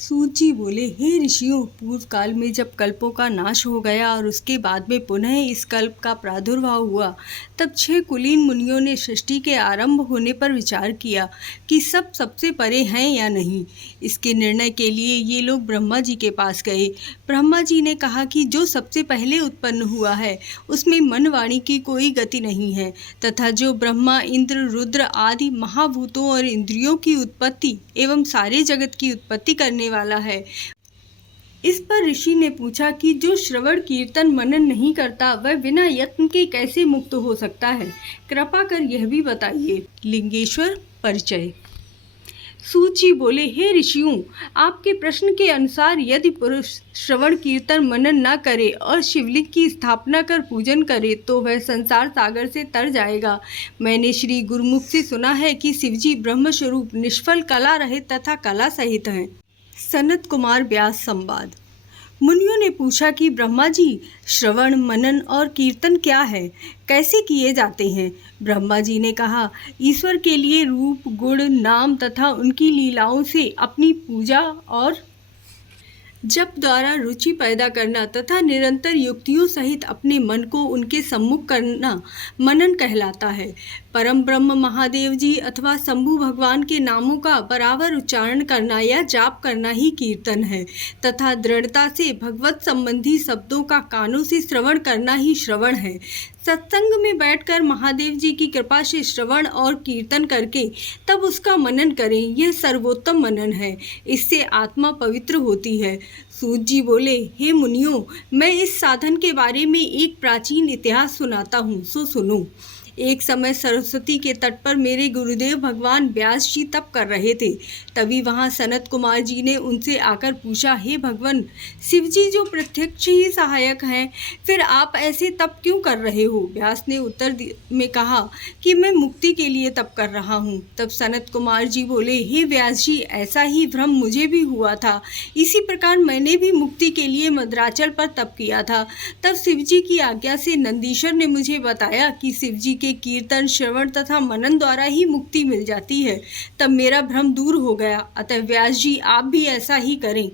सूत जी बोले, हे ऋषियों, पूर्व काल में जब कल्पों का नाश हो गया और उसके बाद में पुनः इस कल्प का प्रादुर्भाव हुआ, तब 6 कुलीन मुनियों ने सृष्टि के आरंभ होने पर विचार किया कि सब सबसे परे हैं या नहीं। इसके निर्णय के लिए ये लोग ब्रह्मा जी के पास गए। ब्रह्मा जी ने कहा कि जो सबसे पहले उत्पन्न हुआ है उसमें मन वाणी की कोई गति नहीं है, तथा जो ब्रह्मा, इंद्र, रुद्र आदि महाभूतों और इंद्रियों की उत्पत्ति एवं सारे जगत की उत्पत्ति करने वाला है। इस पर ऋषि ने पूछा कि जो श्रवण कीर्तन मनन नहीं करता वह बिना यत्न के कैसे मुक्त हो सकता है? कृपा कर यह भी बताइए। लिंगेश्वर परिचय। सूत जी बोले, हे ऋषियों, आपके प्रश्न के अनुसार यदि पुरुष श्रवण कीर्तन मनन न करे और शिवलिंग की स्थापना कर पूजन करे तो वह संसार सागर से तर जाएगा। मैंने श्री गुरुमुख से सुना है कि शिवजी ब्रह्म स्वरूप निष्फल, कला रहित तथा कला सहित हैं। सनत कुमार व्यास संवाद। मुनियों ने पूछा कि ब्रह्मा जी, श्रवण, मनन और कीर्तन क्या है, कैसे किए जाते हैं? ब्रह्मा जी ने कहा, ईश्वर के लिए रूप, गुण, नाम तथा उनकी लीलाओं से अपनी पूजा और जप द्वारा रुचि पैदा करना तथा निरंतर युक्तियों सहित अपने मन को उनके सम्मुख करना मनन कहलाता है। परम ब्रह्म महादेव जी अथवा शंभु भगवान के नामों का बराबर उच्चारण करना या जाप करना ही कीर्तन है, तथा दृढ़ता से भगवत संबंधी शब्दों का कानों से श्रवण करना ही श्रवण है। सत्संग में बैठकर महादेव जी की कृपा से श्रवण और कीर्तन करके तब उसका मनन करें, यह सर्वोत्तम मनन है। इससे आत्मा पवित्र होती है। सूत जी बोले, हे मुनियों, मैं इस साधन के बारे में एक प्राचीन इतिहास सुनाता हूँ, सो सुनो। एक समय सरस्वती के तट पर मेरे गुरुदेव भगवान व्यास जी तप कर रहे थे। तभी वहाँ सनत कुमार जी ने उनसे आकर पूछा, हे भगवान, शिव जी जो प्रत्यक्ष ही सहायक हैं, फिर आप ऐसे तप क्यों कर रहे हो? व्यास ने उत्तर में कहा कि मैं मुक्ति के लिए तप कर रहा हूँ। तब सनत कुमार जी बोले, हे व्यास जी, ऐसा ही भ्रम मुझे भी हुआ था। इसी प्रकार मैंने भी मुक्ति के लिए मद्राचल पर तप किया था। तब शिव जी की आज्ञा से नंदीश्वर ने मुझे बताया कि शिव जी के कीर्तन, श्रवण तथा मनन द्वारा ही मुक्ति मिल जाती है। तब मेरा भ्रम दूर हो गया। अतः व्यास जी, आप भी ऐसा ही करें।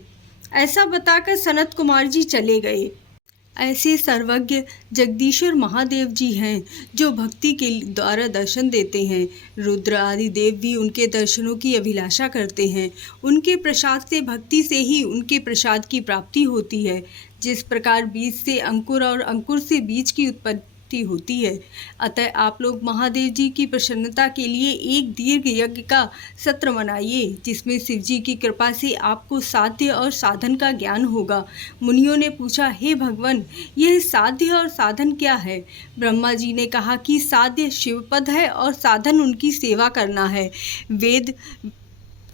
ऐसा बताकर सनत कुमार जी चले गए। ऐसे सर्वज्ञ जगदीश्वर महादेव जी हैं जो भक्ति के द्वारा दर्शन देते हैं। रुद्र आदि देव भी उनके दर्शनों की अभिलाषा करते हैं। उनके प्रसाद से, भक्ति से ही उनके प्रसाद की प्राप्ति होती है। जिस प्रकार बीज से अंकुर और अंकुर से बीज की उत्पत्ति होती है। अतः आप लोग महादेव जी की प्रसन्नता के लिए एक दीर्घ यज्ञ का सत्र मनाइए, जिसमें शिव जी की कृपा से आपको साध्य और साधन का ज्ञान होगा। मुनियों ने पूछा, हे भगवान, यह साध्य और साधन क्या है? ब्रह्मा जी ने कहा कि साध्य शिवपद है और साधन उनकी सेवा करना है। वेद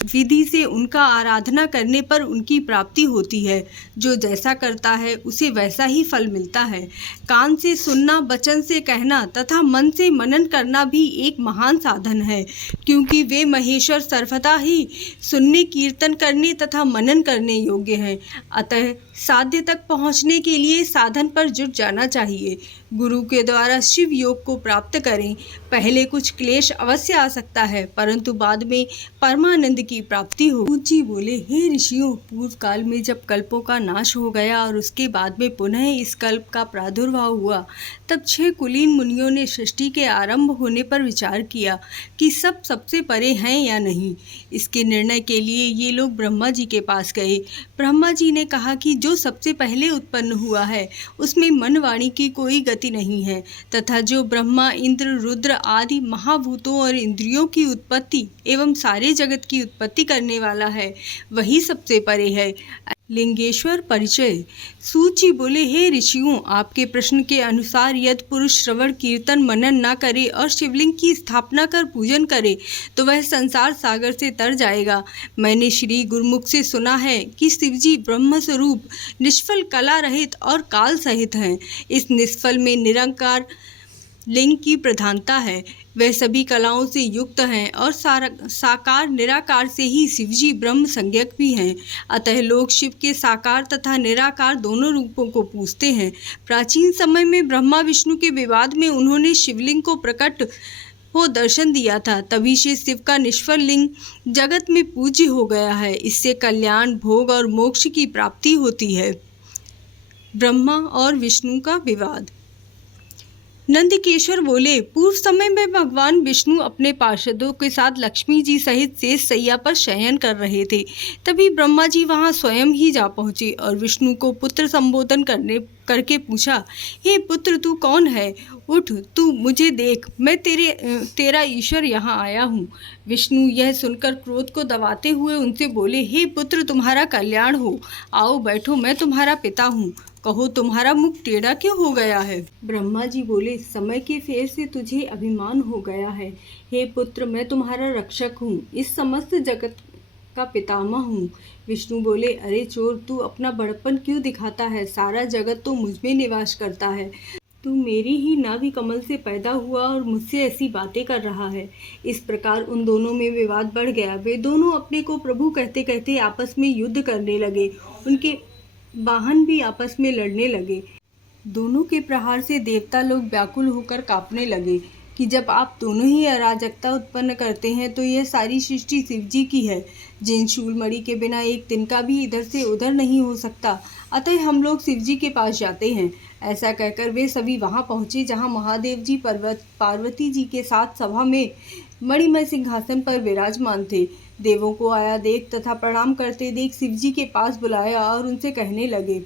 विधि से उनका आराधना करने पर उनकी प्राप्ति होती है। जो जैसा करता है उसे वैसा ही फल मिलता है। कान से सुनना, वचन से कहना तथा मन से मनन करना भी एक महान साधन है, क्योंकि वे महेश्वर सर्वथा ही सुनने, कीर्तन करने तथा मनन करने योग्य हैं। अतः साध्य तक पहुँचने के लिए साधन पर जुट जाना चाहिए। गुरु के द्वारा शिव योग को प्राप्त करें। पहले कुछ क्लेश अवश्य आ सकता है, परंतु बाद में परमानंद की प्राप्ति हो। सूत जी बोले, हे ऋषियों, पूर्व काल में जब कल्पों का नाश हो गया और उसके बाद में पुनः इस कल्प का प्रादुर्भाव हुआ, तब 6 कुलीन मुनियों ने सृष्टि के आरंभ होने पर विचार किया कि सब सबसे परे हैं या नहीं। इसके निर्णय के लिए ये लोग ब्रह्मा जी के पास गए। ब्रह्मा जी ने कहा कि जो सबसे पहले उत्पन्न हुआ है उसमें मन वाणी की कोई गति नहीं है, तथा जो ब्रह्मा, इंद्र, रुद्र आदि महाभूतों और इंद्रियों की उत्पत्ति एवं सारे जगत की उत्पत्ति करने वाला है, वही सबसे परे है। लिंगेश्वर परिचय। सूत जी बोले, हे ऋषियों, आपके प्रश्न के अनुसार यदि पुरुष श्रवण कीर्तन मनन न करे और शिवलिंग की स्थापना कर पूजन करे तो वह संसार सागर से तर जाएगा। मैंने श्री गुरुमुख से सुना है कि शिवजी ब्रह्म स्वरूप निष्फल, कला रहित और काल सहित हैं। इस निष्फल में निरंकार लिंग की प्रधानता है। वह सभी कलाओं से युक्त हैं और साकार निराकार से ही शिवजी ब्रह्म संज्ञक भी हैं। अतः लोग शिव के साकार तथा निराकार दोनों रूपों को पूजते हैं। प्राचीन समय में ब्रह्मा विष्णु के विवाद में उन्होंने शिवलिंग को प्रकट हो दर्शन दिया था, तभी से शिव का निष्फल लिंग जगत में पूज्य हो गया है। इससे कल्याण, भोग और मोक्ष की प्राप्ति होती है। ब्रह्मा और विष्णु का विवाद। नंदकेश्वर बोले, पूर्व समय में भगवान विष्णु अपने पार्षदों के साथ लक्ष्मी जी सहित शेष शैया पर शयन कर रहे थे। तभी ब्रह्मा जी वहां स्वयं ही जा पहुंचे और विष्णु को पुत्र संबोधन करके पूछा, हे पुत्र, तू कौन है? उठ, तू मुझे देख, मैं तेरा ईश्वर यहाँ आया हूँ। विष्णु यह सुनकर क्रोध को दबाते हुए उनसे बोले, हे पुत्र, तुम्हारा कल्याण हो, आओ बैठो, मैं तुम्हारा पिता हूँ। कहो, तुम्हारा मुख टेढ़ा क्यों हो गया है? ब्रह्मा जी बोले, समय के फेर से तुझे अभिमान हो गया है। हे पुत्र, मैं तुम्हारा रक्षक हूँ, इस समस्त जगत का पितामह हूँ। विष्णु बोले, अरे चोर, तू अपना बड़प्पन क्यों दिखाता है? सारा जगत तो मुझ में निवास करता है। तू मेरी ही नाभि कमल से पैदा हुआ और मुझसे ऐसी बातें कर रहा है। इस प्रकार उन दोनों में विवाद बढ़ गया। वे दोनों अपने को प्रभु कहते कहते आपस में युद्ध करने लगे। उनके वाहन भी आपस में लड़ने लगे। दोनों के प्रहार से देवता लोग व्याकुल होकर कांपने लगे कि जब आप दोनों ही अराजकता उत्पन्न करते हैं तो यह सारी सृष्टि शिव जी की है, जिन शूलमणि के बिना एक तिनका भी इधर से उधर नहीं हो सकता। अतः हम लोग शिव जी के पास जाते हैं। ऐसा कहकर वे सभी वहां पहुंचे जहां महादेव जी पार्वती जी के साथ सभा में मणिमय सिंहासन पर विराजमान थे। देवों को आया देख तथा प्रणाम करते देख शिव जी के पास बुलाया और उनसे कहने लगे।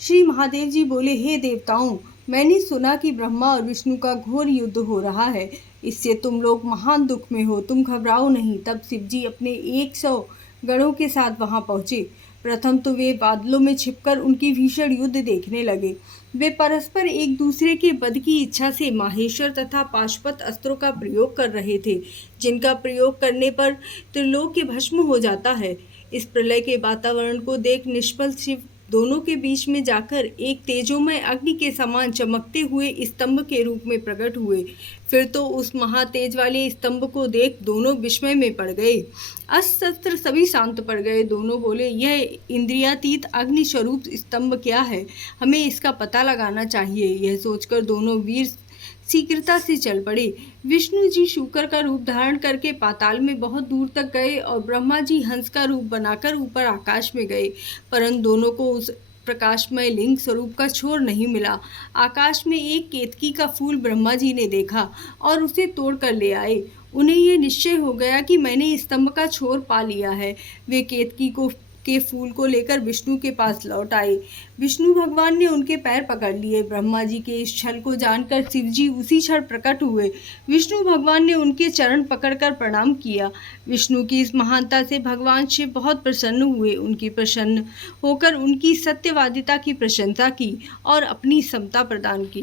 श्री महादेव जी बोले, हे देवताओं, मैंने सुना कि ब्रह्मा और विष्णु का घोर युद्ध हो रहा है। इससे तुम लोग महान दुख में हो, तुम घबराओ नहीं। तब शिव जी अपने 100 गणों के साथ वहां पहुंचे। प्रथम तो वे बादलों में छिपकर उनकी भीषण युद्ध देखने लगे। वे परस्पर एक दूसरे के वध की इच्छा से माहेश्वर तथा पाशुपत अस्त्रों का प्रयोग कर रहे थे, जिनका प्रयोग करने पर त्रिलोक्य भस्म हो जाता है। इस प्रलय के वातावरण को देख निष्फल शिव दोनों के बीच में जाकर एक तेजोमय अग्नि के समान चमकते हुए स्तंभ के रूप में प्रकट हुए। फिर तो उस महातेज वाले स्तंभ को देख दोनों विस्मय में पड़ गए। अस्त्र शस्त्र सभी शांत पड़ गए। दोनों बोले, यह इंद्रियातीत अग्नि स्वरूप स्तंभ क्या है? हमें इसका पता लगाना चाहिए। यह सोचकर दोनों वीर शीघ्रता से चल पड़े। विष्णु जी शूकर का रूप धारण करके पाताल में बहुत दूर तक गए और ब्रह्मा जी हंस का रूप बनाकर ऊपर आकाश में गए, परंतु दोनों को उस प्रकाशमय लिंग स्वरूप का छोर नहीं मिला। आकाश में एक केतकी का फूल ब्रह्मा जी ने देखा और उसे तोड़ कर ले आए। उन्हें यह निश्चय हो गया कि मैंने स्तंभ का छोर पा लिया है। वे केतकी के फूल को लेकर विष्णु के पास लौट आए। विष्णु भगवान ने उनके पैर पकड़ लिए। ब्रह्मा जी के इस छल को जानकर शिव जी उसी क्षण प्रकट हुए। विष्णु भगवान ने उनके चरण पकड़कर प्रणाम किया। विष्णु की इस महानता से भगवान शिव बहुत प्रसन्न हुए। उनकी प्रसन्न होकर उनकी सत्यवादिता की प्रशंसा की और अपनी समता प्रदान की।